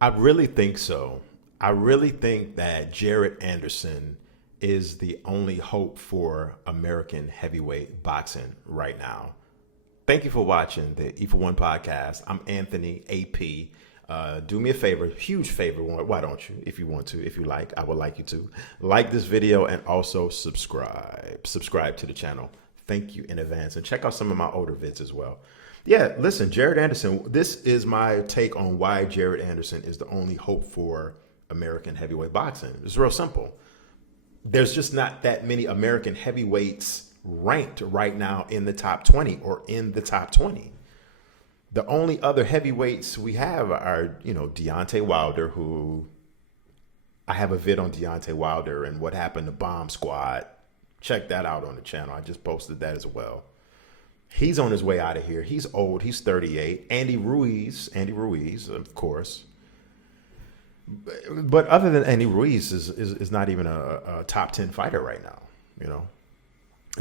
I really think so. I really think that Jared Anderson is the only hope for American heavyweight boxing right now. Thank you for watching the E for One podcast. I'm Anthony AP. Do me a favor, huge favor. Why don't you, if you want to, if you like, I would like you to like this video and also subscribe. Subscribe to the channel. Thank you in advance, and check out some of my older vids as well. Yeah, listen, Jared Anderson. This is my take on why Jared Anderson is the only hope for American heavyweight boxing. It's real simple. There's just not that many American heavyweights ranked right now in the top 20 or in the top 20. The only other heavyweights we have are, Deontay Wilder, who I have a vid on Deontay Wilder and what happened to Bomb Squad. Check that out on the channel. I just posted that as well. He's on his way out of here. He's old. He's 38. Andy Ruiz, of course. But other than Andy Ruiz is not even a top 10 fighter right now,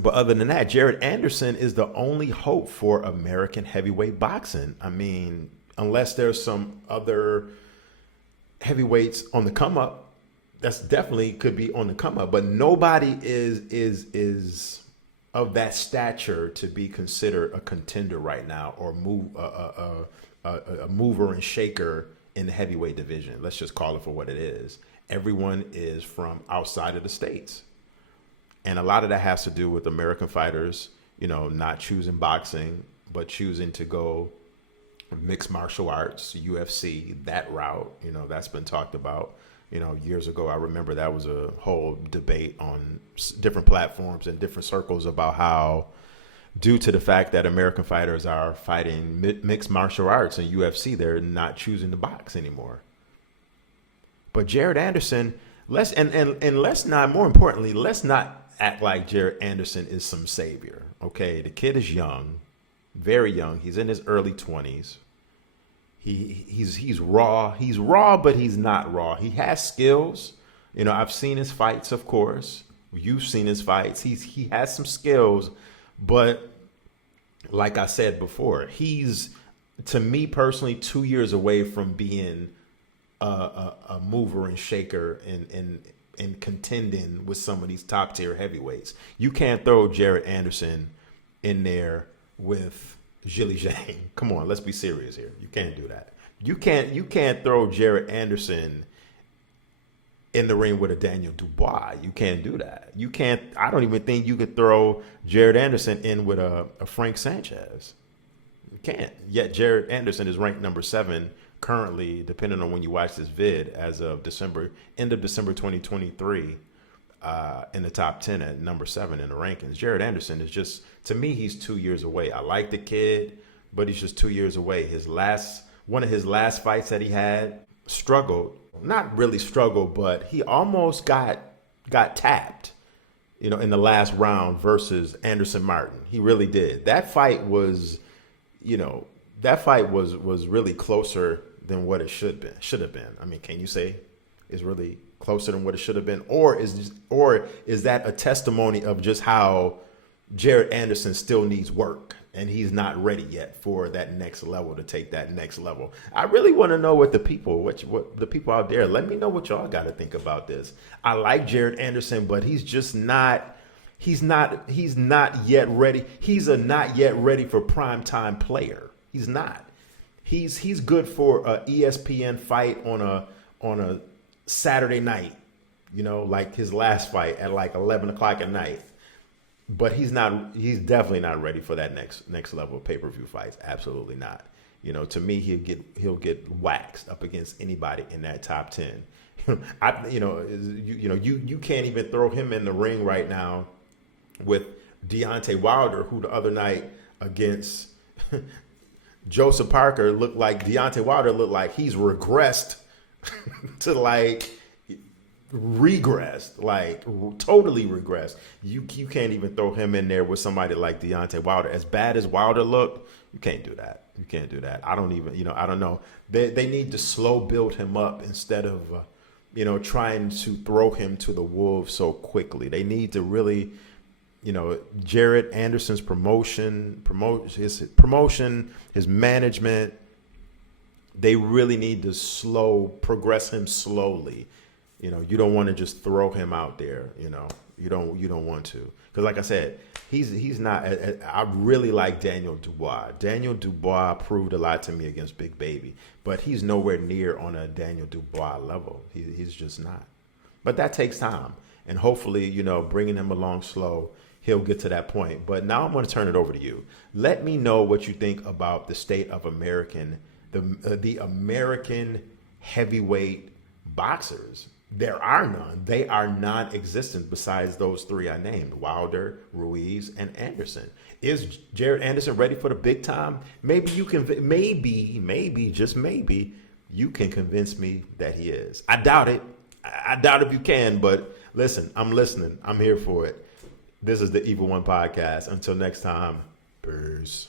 But other than that, Jared Anderson is the only hope for American heavyweight boxing. I mean, unless there's some other heavyweights on the come up, that's definitely could be on the come up. But nobody is of that stature to be considered a contender right now or a mover and shaker in the heavyweight division. Let's just call it for what it is. Everyone is from outside of the States. And a lot of that has to do with American fighters, not choosing boxing, but choosing to go mixed martial arts, UFC, that route. That's been talked about. Years ago, I remember that was a whole debate on different platforms and different circles about how, due to the fact that American fighters are fighting mixed martial arts and UFC, they're not choosing to box anymore. But Jared Anderson, let's not, more importantly, let's not act like Jared Anderson is some savior. Okay, the kid is young, very young. He's in his early 20s. He's raw. He's raw, but he's not raw. He has skills. I've seen his fights, of course. You've seen his fights. He has some skills, but like I said before, he's, to me personally, 2 years away from being a mover and shaker and contending with some of these top tier heavyweights. You can't throw Jared Anderson in there with Zhilei Zhang. Come on, let's be serious here. You can't do that. You can't throw Jared Anderson in the ring with a Daniel Dubois. You can't do that. You can't. I don't even think you could throw Jared Anderson in with a Frank Sanchez. You can't. Yet Jared Anderson is ranked number 7 currently, depending on when you watch this vid, as of end of December 2023, in the top 10 at number 7 in the rankings. Jared Anderson is just, to me, he's 2 years away. I like the kid, but he's just 2 years away. One of his last fights that he had, struggled, not really struggled, but he almost got tapped, in the last round versus Anderson Martin. He really did. That fight was, was really closer than what it should have been. I mean, can you say it's really closer than what it should have been, or is that a testimony of just how Jared Anderson still needs work and he's not ready yet for that next level, to take that next level? I really want to know what the people out there, let me know what y'all got to think about this. I like Jared Anderson, but he's just not. He's not yet ready. He's a not yet ready for prime time player. He's not. He's good for a ESPN fight on a Saturday night, like his last fight at like 11 o'clock at night. But he's definitely not ready for that next level of pay-per-view fights. Absolutely not. To me, he'll get waxed up against anybody in that top 10. You can't even throw him in the ring right now with Deontay Wilder, who the other night against Joseph Parker Deontay Wilder looked like he's regressed to totally regressed. You can't even throw him in there with somebody like Deontay Wilder. As bad as Wilder looked, you can't do that. You can't do that. I don't even, I don't know. They need to slow build him up instead of, trying to throw him to the wolves so quickly. They need to really, Jared Anderson's promotion, his management, They really need to progress him slowly. You don't want to just throw him out there. You don't want to, because like I said, he's not. I really like Daniel Dubois. Daniel Dubois proved a lot to me against Big Baby, but he's nowhere near on a Daniel Dubois level. He's just not. But that takes time, and hopefully, bringing him along slow, he'll get to that point. But now I'm going to turn it over to you. Let me know what you think about the state of the American heavyweight boxers. There are none. They are non-existent besides those three I named: Wilder, Ruiz, and Anderson. Is Jared Anderson ready for the big time? Maybe you can. Maybe just maybe you can convince me that he is. I doubt it. I doubt if you can. But listen, I'm listening. I'm here for it. This is the Evil One Podcast. Until next time, peace.